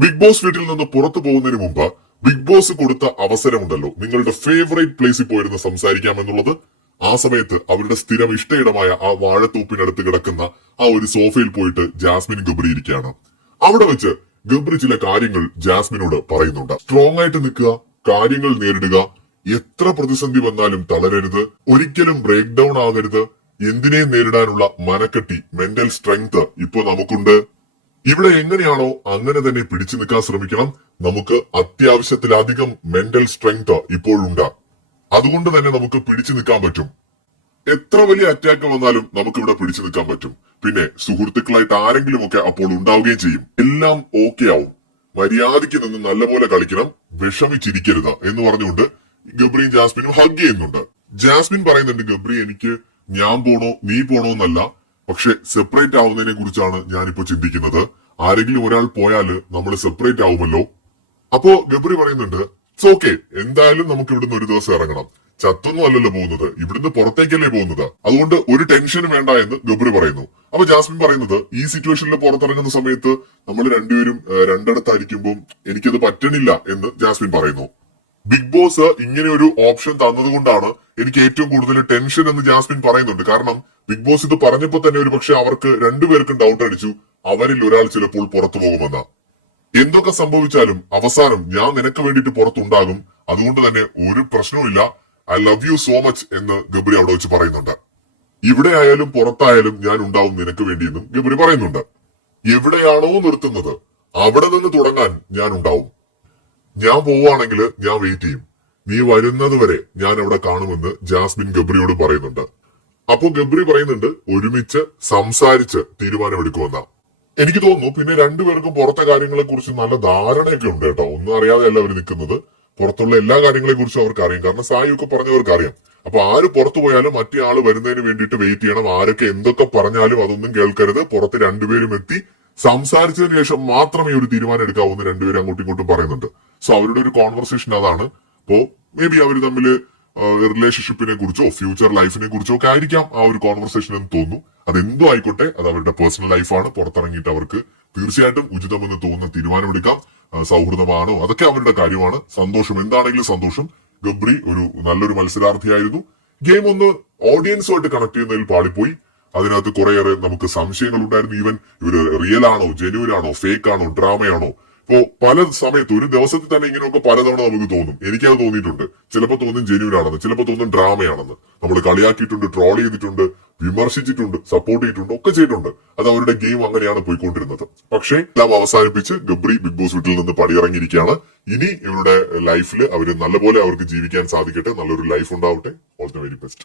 Big boss വീട്ടിൽ നിന്ന് പുറത്തു പോകുന്നതിന് മുമ്പ് ബിഗ് ബോസ് കൊടുത്ത അവസരമുണ്ടല്ലോ, നിങ്ങളുടെ ഫേവറേറ്റ് പ്ലേസിൽ പോയിരുന്ന് സംസാരിക്കാമെന്നുള്ളത്. ആ സമയത്ത് അവരുടെ സ്ഥിരം ഇഷ്ടയിടമായ ആ വാഴത്തൂപ്പിനടുത്ത് കിടക്കുന്ന ആ ഒരു സോഫയിൽ പോയിട്ട് ജാസ്മിൻ ഗബ്രി ഇരിക്കുകയാണ്. അവിടെ വെച്ച് ഗബ്രി ചില കാര്യങ്ങൾ ജാസ്മിനോട് പറയുന്നുണ്ട്. സ്ട്രോങ് ആയിട്ട് നിൽക്കുക, കാര്യങ്ങൾ നേരിടുക, എത്ര പ്രതിസന്ധി വന്നാലും തളരരുത്, ഒരിക്കലും ബ്രേക്ക് ഡൌൺ ആകരുത്, എന്തിനേയും നേരിടാനുള്ള മനക്കെട്ടി, മെന്റൽ സ്ട്രെങ്ത് ഇപ്പൊ നമുക്കുണ്ട്. ഇവിടെ എങ്ങനെയാണോ അങ്ങനെ തന്നെ പിടിച്ചു നിൽക്കാൻ ശ്രമിക്കണം. നമുക്ക് അത്യാവശ്യത്തിലധികം മെന്റൽ സ്ട്രെങ്ത് ഇപ്പോഴുണ്ട്. അതുകൊണ്ട് തന്നെ നമുക്ക് പിടിച്ചു നിൽക്കാൻ പറ്റും. എത്ര വലിയ അറ്റാക്ക് വന്നാലും നമുക്ക് ഇവിടെ പിടിച്ചു നിൽക്കാൻ പറ്റും. പിന്നെ സുഹൃത്തുക്കളായിട്ട് ആരെങ്കിലും ഒക്കെ അപ്പോൾ ഉണ്ടാവുകയും ചെയ്യും. എല്ലാം ഓക്കെ ആവും. മര്യാദയ്ക്ക് നിന്ന് നല്ലപോലെ കളിക്കണം, വിഷമിച്ചിരിക്കരുത് എന്ന് പറഞ്ഞുകൊണ്ട് ഗബ്രിയും ജാസ്മിനും ഹഗ് ചെയ്യുന്നുണ്ട്. ജാസ്മിൻ പറയുന്നുണ്ട്, ഗബ്രി എനിക്ക് ഞാൻ പോണോ നീ പോണോ എന്നല്ല, പക്ഷെ സെപ്പറേറ്റ് ആവുന്നതിനെ കുറിച്ചാണ് ഞാനിപ്പോ ചിന്തിക്കുന്നത്. ആരെങ്കിലും ഒരാൾ പോയാല് നമ്മൾ സെപ്പറേറ്റ് ആവുമല്ലോ. അപ്പോ ഗബ്രി പറയുന്നുണ്ട്, ഇറ്റ്സ് ഓക്കെ, എന്തായാലും നമുക്ക് ഇവിടുന്ന് ഒരു ദിവസം ഇറങ്ങണം. ചത്തൊന്നും അല്ലല്ലോ പോകുന്നത്, ഇവിടുന്ന് പുറത്തേക്കല്ലേ പോകുന്നത്, അതുകൊണ്ട് ഒരു ടെൻഷനും വേണ്ട എന്ന് ഗബ്രി പറയുന്നു. അപ്പൊ ജാസ്മിൻ പറയുന്നത്, ഈ സിറ്റുവേഷനിൽ പുറത്തിറങ്ങുന്ന സമയത്ത് നമ്മൾ രണ്ടുപേരും രണ്ടിടത്തായിരിക്കുമ്പോൾ എനിക്കത് പറ്റണില്ല എന്ന് ജാസ്മിൻ പറയുന്നു. ബിഗ് ബോസ് ഇങ്ങനെ ഒരു ഓപ്ഷൻ തന്നതുകൊണ്ടാണ് എനിക്ക് ഏറ്റവും കൂടുതൽ ടെൻഷൻ എന്ന് ജാസ്മിൻ പറയുന്നുണ്ട്. കാരണം ബിഗ് ബോസ് ഇത് പറഞ്ഞപ്പോ തന്നെ ഒരു പക്ഷെ അവർക്ക് രണ്ടുപേർക്കും ഡൗട്ട് അടിച്ചു, അവരിൽ ഒരാൾ ചിലപ്പോൾ പുറത്തു പോകുമെന്ന്. എന്തൊക്കെ സംഭവിച്ചാലും അവസാനം ഞാൻ നിനക്ക് വേണ്ടിയിട്ട് പുറത്തുണ്ടാകും, അതുകൊണ്ട് തന്നെ ഒരു പ്രശ്നവുമില്ല, I love you so much എന്ന് ഗബ്രി അവിടെ വെച്ച് പറയുന്നുണ്ട്. ഇവിടെ ആയാലും പുറത്തായാലും ഞാൻ ഉണ്ടാവും നിനക്ക് വേണ്ടിയെന്നും ഗബ്രി പറയുന്നുണ്ട്. എവിടെയാണോ നിർത്തുന്നത് അവിടെ നിന്ന് തുടങ്ങാൻ ഞാൻ ഉണ്ടാവും. ഞാൻ പോവാണെങ്കിൽ ഞാൻ വെയിറ്റ് ചെയ്യും, നീ വരുന്നത് വരെ ഞാൻ അവിടെ കാണുമെന്ന് ജാസ്മിൻ ഗബ്രിയോട് പറയുന്നുണ്ട്. അപ്പോ ഗബ്രി പറയുന്നുണ്ട്, ഒരുമിച്ച് സംസാരിച്ച് തീരുമാനമെടുക്കുമെന്ന. എനിക്ക് തോന്നുന്നു പിന്നെ രണ്ടുപേർക്കും പുറത്തെ കാര്യങ്ങളെ കുറിച്ച് നല്ല ധാരണയൊക്കെ ഉണ്ട് കേട്ടോ. ഒന്നും അറിയാതെ അല്ല അവർ നിൽക്കുന്നത്. പുറത്തുള്ള എല്ലാ കാര്യങ്ങളെ കുറിച്ചും അവർക്ക് അറിയാം. കാരണം സായിയൊക്കെ പറഞ്ഞവർക്ക് അറിയാം. അപ്പൊ ആര് പുറത്തു പോയാലും മറ്റേ ആള് വരുന്നതിന് വേണ്ടിയിട്ട് വെയിറ്റ് ചെയ്യണം. ആരൊക്കെ എന്തൊക്കെ പറഞ്ഞാലും അതൊന്നും കേൾക്കരുത്. പുറത്ത് രണ്ടുപേരും എത്തി സംസാരിച്ചതിന് ശേഷം മാത്രമേ ഒരു തീരുമാനം എടുക്കാവൂന്ന് രണ്ടുപേരും അങ്ങോട്ടും ഇങ്ങോട്ടും പറയുന്നുണ്ട്. സോ അവരുടെ ഒരു കോൺവെർസേഷൻ അതാണ്. അപ്പോ മേ ബി അവർ തമ്മിൽ റിലേഷൻഷിപ്പിനെ കുറിച്ചോ ഫ്യൂച്ചർ ലൈഫിനെ കുറിച്ചോ ഒക്കെ ആയിരിക്കാം ആ ഒരു കോൺവെർസേഷൻ എന്ന് തോന്നുന്നു. അതെന്തോ ആയിക്കോട്ടെ, അത് അവരുടെ പേഴ്സണൽ ലൈഫാണ്. പുറത്തിറങ്ങിയിട്ട് അവർക്ക് തീർച്ചയായിട്ടും ഉചിതമെന്ന് തോന്നുന്ന തീരുമാനമെടുക്കാം. സൗഹൃദമാണോ അതൊക്കെ അവരുടെ കാര്യമാണ്. സന്തോഷം, എന്താണെങ്കിലും സന്തോഷം. ഗബ്രി ഒരു നല്ലൊരു മത്സരാർത്ഥിയായിരുന്നു. ഗെയിം ഒന്ന് ഓഡിയൻസുമായിട്ട് കണക്ട് ചെയ്യുന്നതിൽ പാളിപ്പോയി. അതിനകത്ത് കുറേയേറെ നമുക്ക് സംശയങ്ങൾ ഉണ്ടായിരുന്നു. ഈവൻ ഇവര് റിയൽ ആണോ, ജെന്യൂൻ ആണോ, ഫേക്ക് ആണോ, ഡ്രാമയാണോ. ഇപ്പോ പല സമയത്ത് ഒരു ദിവസത്തിൽ തന്നെ ഇങ്ങനെയൊക്കെ പലതവണ നമുക്ക് തോന്നും. എനിക്കത് തോന്നിയിട്ടുണ്ട്. ചിലപ്പോൾ തോന്നും ജെന്യൂൻ ആണെന്ന്, ചിലപ്പോൾ തോന്നും ഡ്രാമയാണെന്ന്. നമ്മൾ കളിയാക്കിയിട്ടുണ്ട്, ട്രോൾ ചെയ്തിട്ടുണ്ട്, വിമർശിച്ചിട്ടുണ്ട്, സപ്പോർട്ട് ചെയ്തിട്ടുണ്ട്, ഒക്കെ ചെയ്തിട്ടുണ്ട്. അത് അവരുടെ ഗെയിം അങ്ങനെയാണ് പോയിക്കൊണ്ടിരുന്നത്. പക്ഷേ എല്ലാം അവസാനിപ്പിച്ച് ഗബ്രി ബിഗ് ബോസ് വീട്ടിൽ നിന്ന് പടിയിറങ്ങിയിരിക്കുകയാണ്. ഇനി ഇവരുടെ ലൈഫിൽ അവര് നല്ലപോലെ അവർക്ക് ജീവിക്കാൻ സാധിക്കട്ടെ, നല്ലൊരു ലൈഫ് ഉണ്ടാവട്ടെ. All the very best.